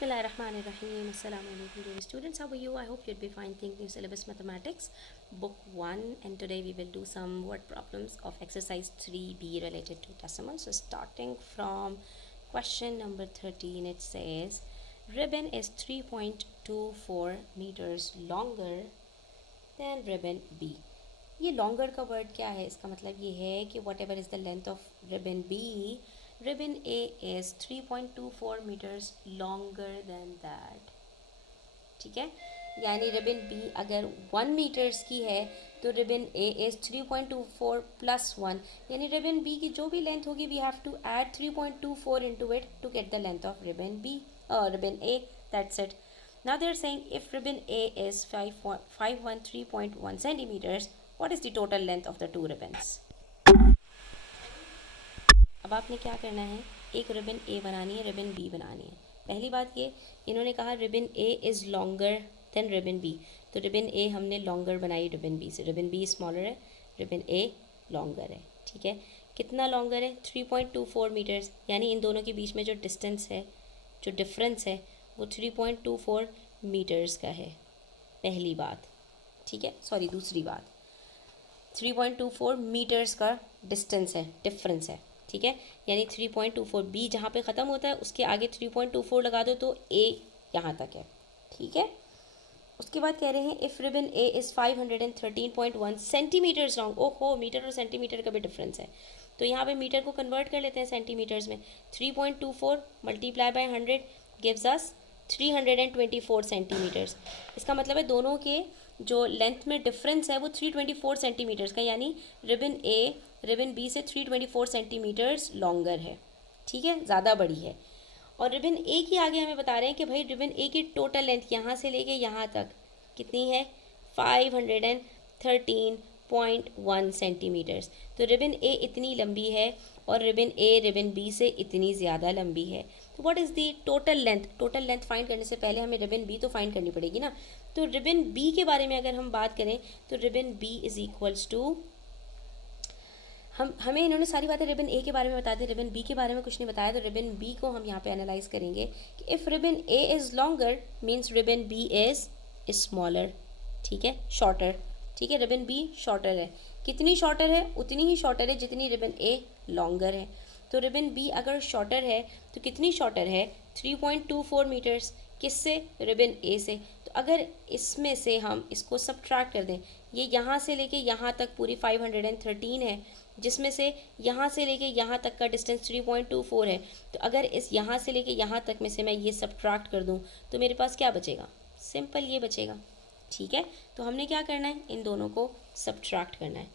Bismillahirrahmanirrahim. Assalamu alaikum dear students. How are you? I hope you'd be fine. Think New Syllabus Mathematics, Book 1. And today we will do some word problems of exercise 3B related to decimals. So starting from question number 13, it says, ribbon is 3.24 meters longer than ribbon B. ये longer का word क्या है? इसका मतलब ये है कि whatever is the length of ribbon B, ribbon A is 3.24 meters longer than that. ठीक है, यानी रिबन बी अगर 1 मीटर्स की है तो रिबन ए इज़ 3.24 प्लस 1, यानी रिबन बी की जो भी लेंथ होगी we have to add 3.24 into it to get the length of ribbon B, ribbon A. That's it. Now they are saying if ribbon A is 513.1 centimeters, what is the total length of the two ribbons? अब आपने क्या करना है, एक ribbon ए बनानी है, ribbon be बनानी है. पहली बात ये, इन्होंने कहा ribbon A is longer than ribbon be, तो रिबन ए हमने लॉन्गर बनाई रिबन बी से. रिबन बी स्मॉलर है, रिबन ए लॉन्गर है. ठीक है, कितना लॉन्गर है? 3.24 मीटर्स, यानी इन दोनों के बीच में जो डिस्टेंस है, जो डिफरेंस है, वो 3.24 मीटर्स का है. पहली बात. ठीक है, सॉरी दूसरी बात, 3.24 मीटर्स का डिस्टेंस है, डिफरेंस है. ठीक है, यानी 3.24 बी जहाँ पे ख़त्म होता है उसके आगे 3.24 लगा दो तो ए यहाँ तक है. ठीक है, उसके बाद कह रहे हैं if ribbon A is 513.1 centimetres long. ओहो, मीटर और सेंटीमीटर का भी डिफरेंस है, तो यहाँ पे मीटर को कन्वर्ट कर लेते हैं सेंटीमीटर्स में. 3.24 multiply by 100 gives us 324 centimetres. इसका मतलब है दोनों के जो लेंथ में डिफरेंस है वो 324 सेंटीमीटर्स का, यानी रिबन ए रिबन बी से 324 सेंटीमीटर्स लॉन्गर है. ठीक है, ज़्यादा बड़ी है. और रिबन ए की आगे हमें बता रहे हैं कि भाई रिबन ए की टोटल लेंथ यहाँ से लेके यहाँ तक कितनी है? 513.1 सेंटीमीटर्स. तो रिबन ए इतनी लंबी है और रिबन ए रिबन बी से इतनी ज़्यादा लंबी है. तो what is the total length? Total length find करने से पहले हमें रिबन बी तो फाइंड करनी पड़ेगी ना. तो रिबन बी के बारे में अगर हम बात करें तो ribbon B is equals to, हमें इन्होंने सारी बातें रिबन ए के बारे में बता दी, रिबन बी के बारे में कुछ नहीं बताया. तो रिबन बी को हम यहाँ पे एनालाइज करेंगे कि if ribbon A is longer means ribbon B is smaller. ठीक है, शॉर्टर. ठीक है, रिबन बी शॉर्टर है. कितनी शॉर्टर है? उतनी ही शॉर्टर है जितनी रिबन ए लॉन्गर है. तो रिबन बी अगर शॉर्टर है तो कितनी शॉर्टर है? 3.24 मीटर्स. किससे? रिबन ए से. तो अगर इसमें से हम इसको सब्ट्रैक्ट कर दें, ये यहाँ से लेके यहाँ तक पूरी 513 है, जिसमें से यहाँ से लेके यहाँ तक का डिस्टेंस 3.24 है. तो अगर इस यहाँ से लेके यहाँ तक में से मैं ये सब्ट्रैक्ट कर दूँ तो मेरे पास क्या बचेगा? सिंपल ये बचेगा. ठीक है, तो हमने क्या करना है, इन दोनों को सब्ट्रैक्ट करना है.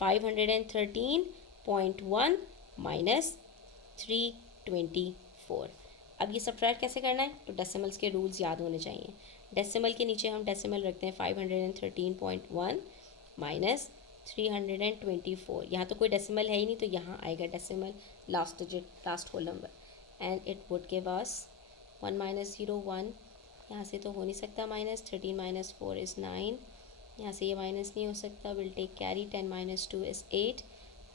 513.1 माइनस 324. अब ये सब्ट्रैक्ट कैसे करना है? तो डेसिमल्स के रूल्स याद होने चाहिए. डेसिमल के नीचे हम डेसिमल रखते हैं 513.1 माइनस 324. यहाँ तो कोई डेसिमल है ही नहीं, तो यहाँ आएगा decimal, last digit, last whole number, and it would give us 1 minus 0 1. यहाँ से तो हो नहीं सकता माइनस. 13 minus 4 is 9. यहाँ से ये माइनस नहीं हो सकता. Will take carry. 10 minus 2 is 8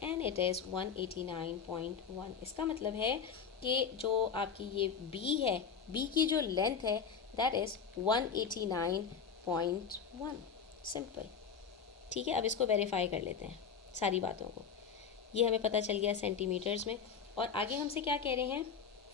and it is 189.1. इसका मतलब है कि जो आपकी ये बी है, बी की जो लेंथ है दैट इज़ 189.1. सिंपल. ठीक है, अब इसको वेरीफाई कर लेते हैं सारी बातों को. ये हमें पता चल गया सेंटीमीटर्स में. और आगे हमसे क्या कह रहे हैं?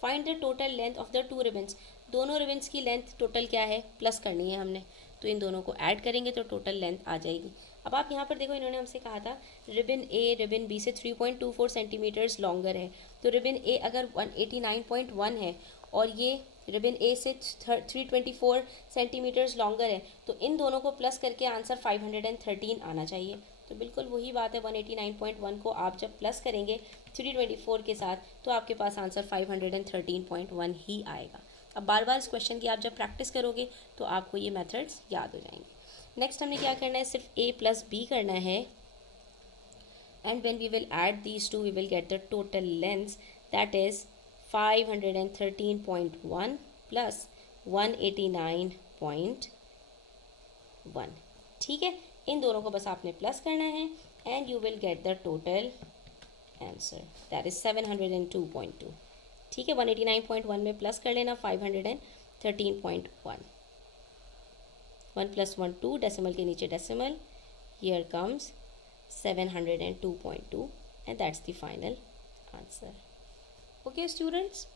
Find the total length of the two ribbons. दोनों रिबन्स की लेंथ टोटल क्या है? प्लस करनी है हमने, तो इन दोनों को ऐड करेंगे तो टोटल लेंथ आ जाएगी. अब आप यहाँ पर देखो, इन्होंने हमसे कहा था रिबन ए रिबन बी से 3.24 सेंटीमीटर्स लॉन्गर है. तो रिबन ए अगर 189.1 है और ये रिबन ए से 324 सेंटीमीटर्स लॉन्गर है, तो इन दोनों को प्लस करके आंसर 513 आना चाहिए. तो बिल्कुल वही बात है, 189.1 को आप जब प्लस करेंगे 324 के साथ तो आपके पास आंसर 513.1 ही आएगा. अब बार बार इस क्वेश्चन की आप जब प्रैक्टिस करोगे तो आपको ये मेथड्स याद हो जाएंगे. नेक्स्ट हमने क्या करना है? सिर्फ ए प्लस बी करना है, and when we will add these two we will get the total length that is 513.1 plus 189.1. ठीक है, इन दोनों को बस आपने प्लस करना है and you will get the total answer that is 702.2. ठीक है, 189.1 में प्लस कर लेना 513 13.1. 1 + 1 2, डेसिमल के नीचे decimal. Here comes 702.2 and that's the final answer. Okay students,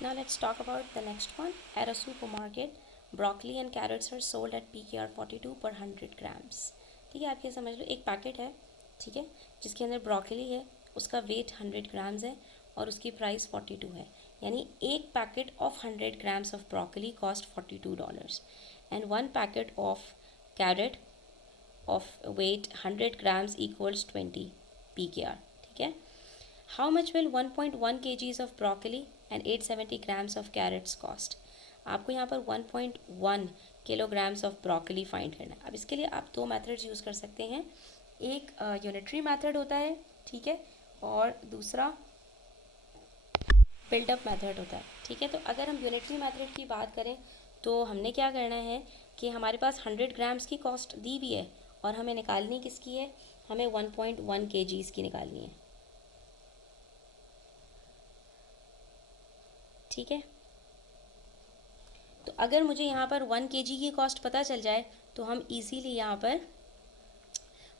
now let's talk about the next one. At a supermarket, broccoli and carrots are sold at PKR 42 per 100 grams. ठीक है, आप ये समझ लो एक पैकेट है, ठीक है, जिसके अंदर ब्रोकली है, उसका वेट 100 ग्राम्स है और उसकी प्राइस 42 है. यानी एक packet of 100 grams of broccoli cost $42 and one packet of carrot of weight 100 grams equals 20 pkr. ठीक है. How much will 1.1 kgs of broccoli and 870 grams of carrots cost? आपको यहाँ पर 1.1 kilograms of broccoli फाइंड करना है. अब इसके लिए आप दो मेथड्स यूज़ कर सकते हैं. एक यूनिटरी मेथड होता है, ठीक है, और दूसरा बिल्डअप मेथड होता है. ठीक है, तो अगर हम यूनिटरी मेथड की बात करें तो हमने क्या करना है कि हमारे पास 100 ग्राम्स की कॉस्ट दी हुई है और हमें निकालनी किसकी है, हमें 1.1 kgs की निकालनी है. ठीक है, तो अगर मुझे यहाँ पर 1 kg की कॉस्ट पता चल जाए तो हम इजीली यहाँ पर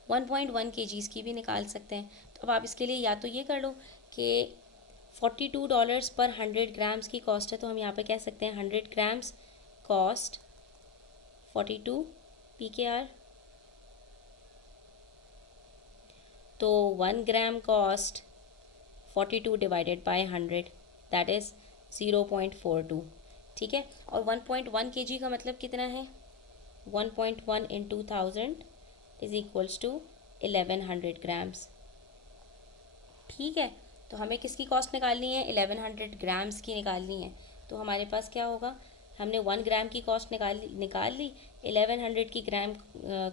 1.1 kgs की भी निकाल सकते हैं. तो अब आप इसके लिए या तो ये कर लो कि $42 पर 100 ग्राम्स की कॉस्ट है, तो हम यहाँ पर कह सकते हैं 100 ग्राम्स कॉस्ट 42 pkr. तो 1 ग्राम cost 42 divided bye 100 that is 0.42. ठीक है, और 1.1 kg का मतलब कितना है, 1.1 into 1000 is equals to 1100 grams. ठीक है, तो हमें किसकी कॉस्ट निकालनी है, 1100 ग्राम्स की निकालनी है. तो हमारे पास क्या होगा, हमने 1 ग्राम की कॉस्ट निकाल ली. 1100 की ग्राम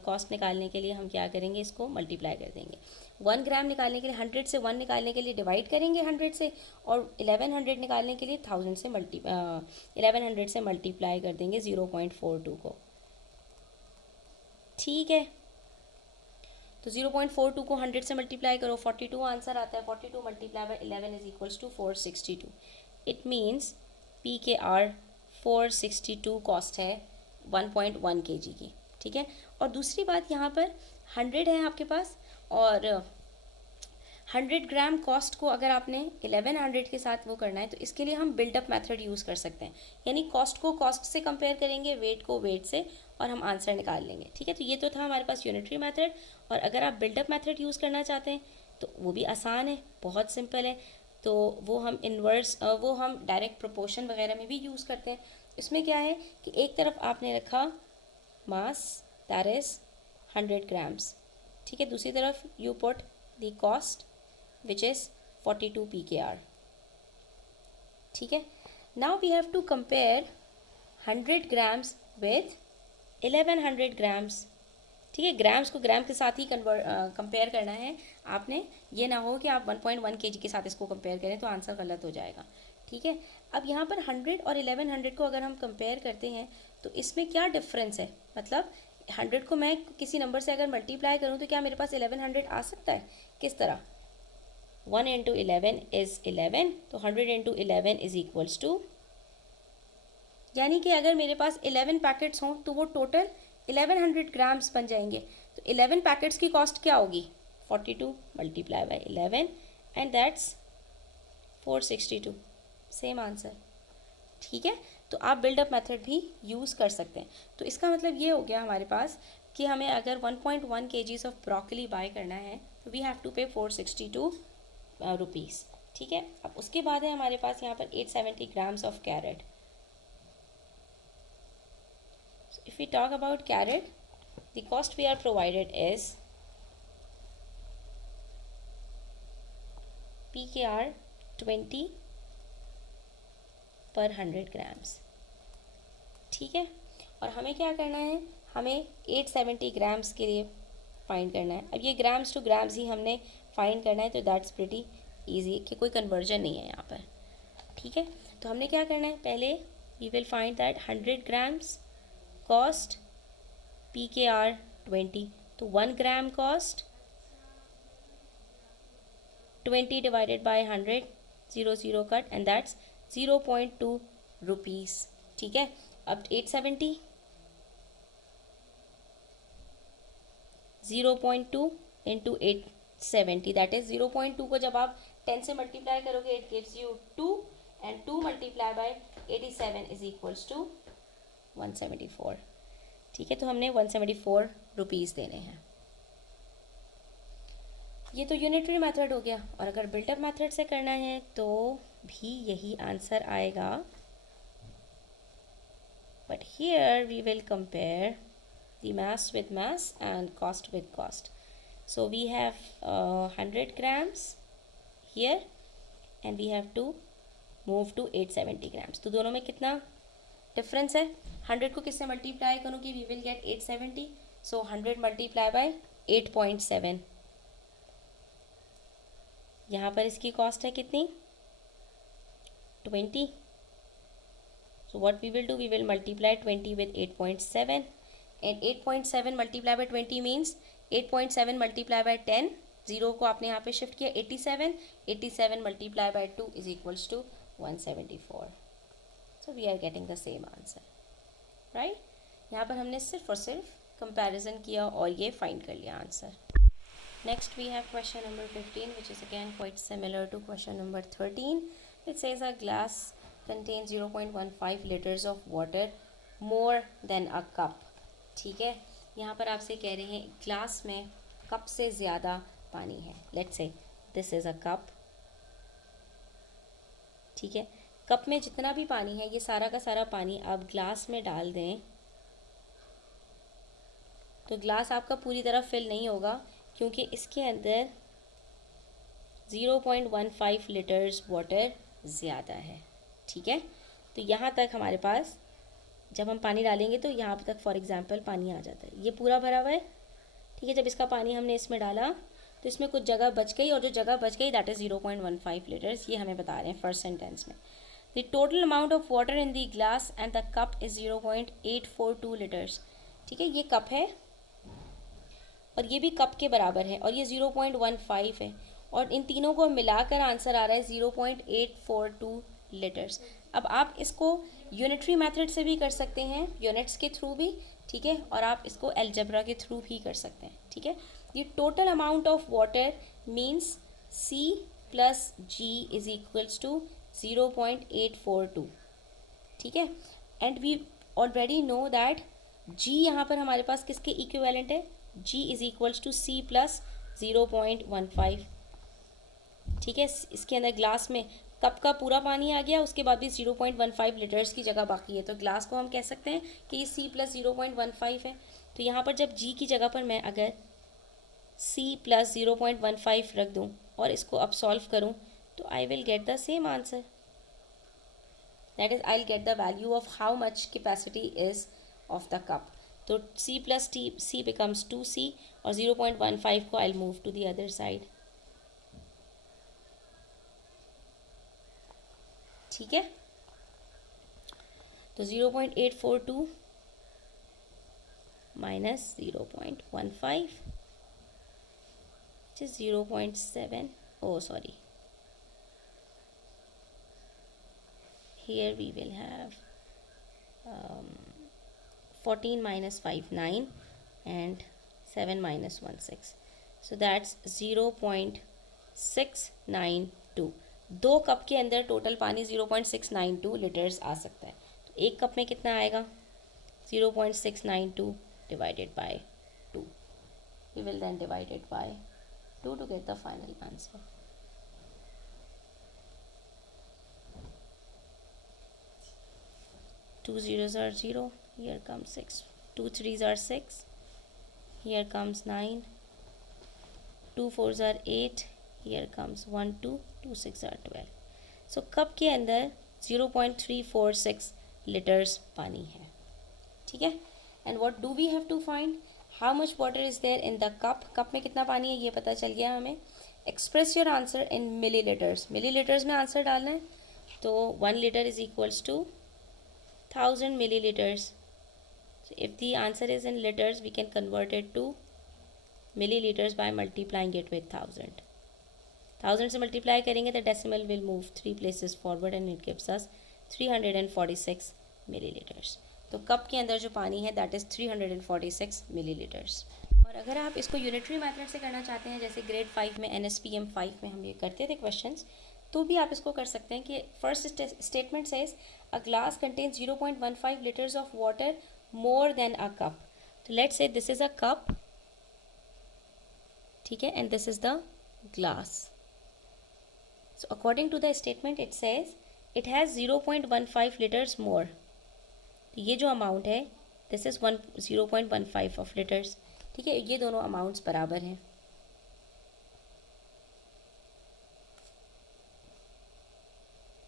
कॉस्ट निकालने के लिए हम क्या करेंगे, इसको मल्टीप्लाई कर देंगे. 1 ग्राम निकालने के लिए 100 से 1 निकालने के लिए डिवाइड करेंगे 100 से, और 1100 निकालने के लिए 1100 से मल्टीप्लाई कर देंगे 0.42 को. ठीक है, तो 0.42 को 100 से मल्टीप्लाई करो, 42 आंसर आता है. 42 multiply by 11 is equals to 462. It means PKR 462 cost है 1.1 kg की. ठीक है, और दूसरी बात यहाँ पर 100 है आपके पास और 100 ग्राम कॉस्ट को अगर आपने 1100 के साथ वो करना है तो इसके लिए हम बिल्डअप मेथड यूज़ कर सकते हैं. यानी कॉस्ट को कॉस्ट से कंपेयर करेंगे, वेट को वेट से, और हम आंसर निकाल लेंगे. ठीक है, तो ये तो था हमारे पास यूनिटरी मेथड. और अगर आप बिल्डअप मेथड यूज़ करना चाहते हैं तो वो भी आसान है, बहुत सिंपल है. तो वो हम डायरेक्ट प्रोपोर्शन वगैरह में भी यूज़ करते हैं. इसमें क्या है कि एक तरफ आपने रखा मास दैट इज़ 100 ग्राम्स. ठीक है, दूसरी तरफ you put the cost which is 42 pkr. ठीक है, now we have to compare 100 grams with 1100 grams. ठीक है, ग्राम्स को ग्राम के साथ ही कंपेयर करना है आपने. ये ना हो कि आप 1.1 kg के साथ इसको कंपेयर करें तो आंसर गलत हो जाएगा. ठीक है, अब यहाँ पर 100 और 1100 को अगर हम कंपेयर करते हैं तो इसमें क्या डिफरेंस है, मतलब 100 को मैं किसी नंबर से अगर मल्टीप्लाई करूँ तो क्या मेरे पास 1100 आ सकता है, किस तरह, 1 into 11 is 11, तो 100 into 11 is equals to, यानी कि अगर मेरे पास 11 पैकेट्स हों तो वो टोटल 1100 ग्राम्स बन जाएंगे. तो 11 पैकेट्स की कॉस्ट क्या होगी, 42 multiply by 11 and that's 462. Same answer. ठीक है, तो आप बिल्डअप मेथड भी यूज़ कर सकते हैं. तो इसका मतलब ये हो गया हमारे पास कि हमें अगर 1.1 kgs ऑफ ब्रोकली बाय करना है तो वी हैव टू पे 462 रुपीज़. ठीक है, अब उसके बाद है हमारे पास यहाँ पर 870 grams of carrot. If we talk about carrot, the cost we are provided is PKR 20 पर 100 ग्राम्स. ठीक है, और हमें क्या करना है, हमें 870 ग्राम्स के लिए फाइंड करना है. अब ये ग्राम्स टू ग्राम्स ही हमने फाइंड करना है, तो दैट्स प्रिटी ईजी कि कोई कन्वर्जन नहीं है यहाँ पर. ठीक है, तो हमने क्या करना है, पहले we will find that 100 grams cost PKR 20. तो 1 ग्राम कॉस्ट 20 डिवाइडेड bye 100, 0 0 cut, and that's 0.2 rupees. ठीक है, अब 870 0.2 इंटू 870, दैट इज 0.2 को जब आप 10 से मल्टीप्लाई करोगे it gives you 2 and 2 multiply by 87 is equals to 174। ठीक है, तो हमने 174 रुपीज़ देने हैं। ये तो यूनिटरी मेथड हो गया, और अगर बिल्टअप मेथड से करना है तो भी यही आंसर आएगा, but here we will compare the mass with mass and cost with cost. So we have 100 grams here and we have to move to 870 grams. तो दोनों में कितना डिफरेंस है? 100 को किससे मल्टीप्लाई करूँगी? We will get 870. So 100 multiply by 8.7. यहाँ पर इसकी कॉस्ट है कितनी? 20. So what we will do, we will multiply 20 with 8.7. And 8.7 multiply by 20 means 8.7 multiply by 10, zero को आपने यहाँ पे शिफ्ट किया 87, 87 multiply by 2 is equals to 174. So we are getting the same answer, right. यहाँ पर हमने सिर्फ और सिर्फ कंपैरिजन किया और ये फाइंड कर लिया answer. Next we have question number 15 which is again quite similar to question number 13. It says a glass contains 0.15 liters of water more than a cup. ठीक है, यहाँ पर आपसे कह रहे हैं ग्लास में कप से ज़्यादा पानी है. Let's say this is a cup. ठीक है, कप में जितना भी पानी है ये सारा का सारा पानी आप ग्लास में डाल दें तो ग्लास आपका पूरी तरह फिल नहीं होगा, क्योंकि इसके अंदर 0.15 लीटर्स वाटर ज़्यादा है. ठीक है, तो यहाँ तक हमारे पास जब हम पानी डालेंगे तो यहाँ तक फॉर एग्जांपल पानी आ जाता है. ये पूरा भरा हुआ है. ठीक है, जब इसका पानी हमने इसमें डाला तो इसमें कुछ जगह बच गई, और जो जगह बच गई दैट इज़ 0.15 लीटर्स. ये हमें बता रहे हैं फर्स्ट सेंटेंस में. The total amount of water in the glass and the cup is 0.842 litres. ठीक है, ये कप है और ये भी कप के बराबर है और ये 0.15 है, और इन तीनों को मिलाकर आंसर आ रहा है 0.842 लीटर्स. अब आप इसको यूनिटरी मेथड से भी कर सकते हैं, यूनिट्स के थ्रू भी. ठीक है, और आप इसको अलजेब्रा के थ्रू भी कर सकते हैं. ठीक है, ये total amount of water means C plus G is equals to 0.842. ठीक है, and we already know that G यहाँ पर हमारे पास किसके इक्विवेलेंट है? G is equals to C plus 0.15. ठीक है, इसके अंदर ग्लास में कप का पूरा पानी आ गया, उसके बाद भी 0.15 लीटर्स की जगह बाकी है, तो ग्लास को हम कह सकते हैं कि ये C प्लस 0.15 है. तो यहाँ पर जब G की जगह पर मैं अगर C प्लस 0.15 रख दूँ और इसको अब सॉल्व करूँ तो I will get the same answer. That is I will get the value of how much capacity is of the cup. तो C plus C becomes 2C और 0.15 को I will move to the other side. ठीक है, तो 0.842 minus 0.15 which is 0.7. oh sorry, here we will have 14 minus 5 9 and 7 minus 1 6, so that's 0.692. 2 cup के अंदर total पानी 0.692 litres आ सकता है. तो एक कप में कितना आएगा? 0.692 divided by 2. We will then divide it by 2 to get the final answer. Two zeros are 0. Here comes 6. 2 threes are 6. Here comes 9. 2 fours are 8. Here comes 1 2. 2 6 are 12. So cup के अंदर 0.346 litres पानी है. ठीक है, and what do we have to find? How much water is there in the cup. Cup में कितना पानी है ये पता चल गया हमें. Express your answer in millilitres. Millilitres में आंसर डालना है, तो 1 litre is equals to 1000 milliliters. So if the answer is in liters, we can convert it to milliliters by multiplying it with 1000. 1000 से मल्टीप्लाई करेंगे तो decimal will move 3 places forward and it gives us 346 millilitres. तो cup के अंदर जो पानी है that is 346 millilitres. और अगर आप इसको यूनिटरी मेथड से करना चाहते हैं, जैसे ग्रेड 5 में NSPM 5 में हम ये करते थे क्वेश्चंस, तो भी आप इसको कर सकते हैं कि first statement says a glass contains 0.15 litres of water more than a cup. तो let's say this is a cup, ठीक है, and this is the glass. So according to the statement it says it has 0.15 liters more. तो ये जो amount है this is 0.15 of litres, ठीक है। ये दोनों अमाउंट्स बराबर हैं।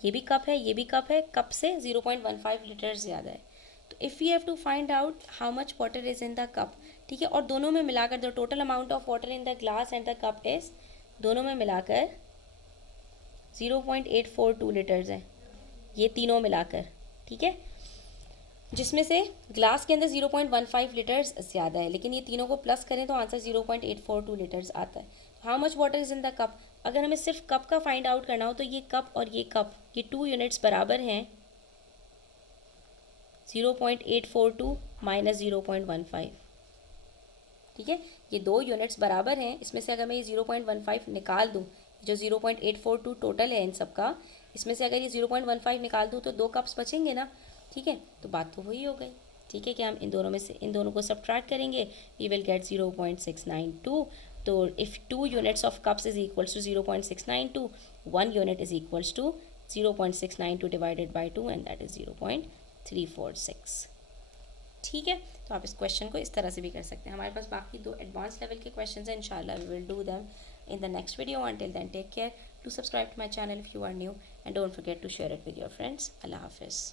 ये भी कप है, ये भी कप है, कप से 0.15 लीटर्स ज़्यादा है। तो if you have to find out how much water is in the cup, ठीक है, और दोनों में मिलाकर the total amount of water in the glass and the cup is, दोनों में मिलाकर 0.842 लीटर्स है, ये तीनों मिलाकर, ठीक है, जिसमें से ग्लास के अंदर 0.15 लीटर्स ज़्यादा है, लेकिन ये तीनों को प्लस करें तो आंसर 0.842 लीटर्स आता है। How much water is in the cup, अगर हमें सिर्फ कप का फाइंड आउट करना हो तो ये कप और ये कप, ये 2 यूनिट्स बराबर हैं 0.842 माइनस 0.15, ठीक है, ये 2 यूनिट्स बराबर हैं। इसमें से अगर मैं ये 0.15 निकाल दूँ, जो 0.842 टोटल है इन सब का, इसमें से अगर ये 0.15 निकाल दूँ तो 2 कप्स बचेंगे ना, ठीक है। तो बात तो वही हो गई, ठीक है, कि हम इन दोनों में से इन दोनों को सब्ट्रैक्ट करेंगे, वी विल गेट 0.692। तो if 2 units of cups is equals to 0.692, 1 unit is equals to 0.692 divided by 2 and that is 0.346, ठीक है। तो आप इस क्वेश्चन को इस तरह से भी कर सकते हैं। हमारे पास बाकी 2 एडवांस लेवल के क्वेश्चन हैं, इंशाल्लाह we will do them in the next video. Until then, take care. Do subscribe to my channel if you are new and don't forget to share it with your friends. Allah Hafiz.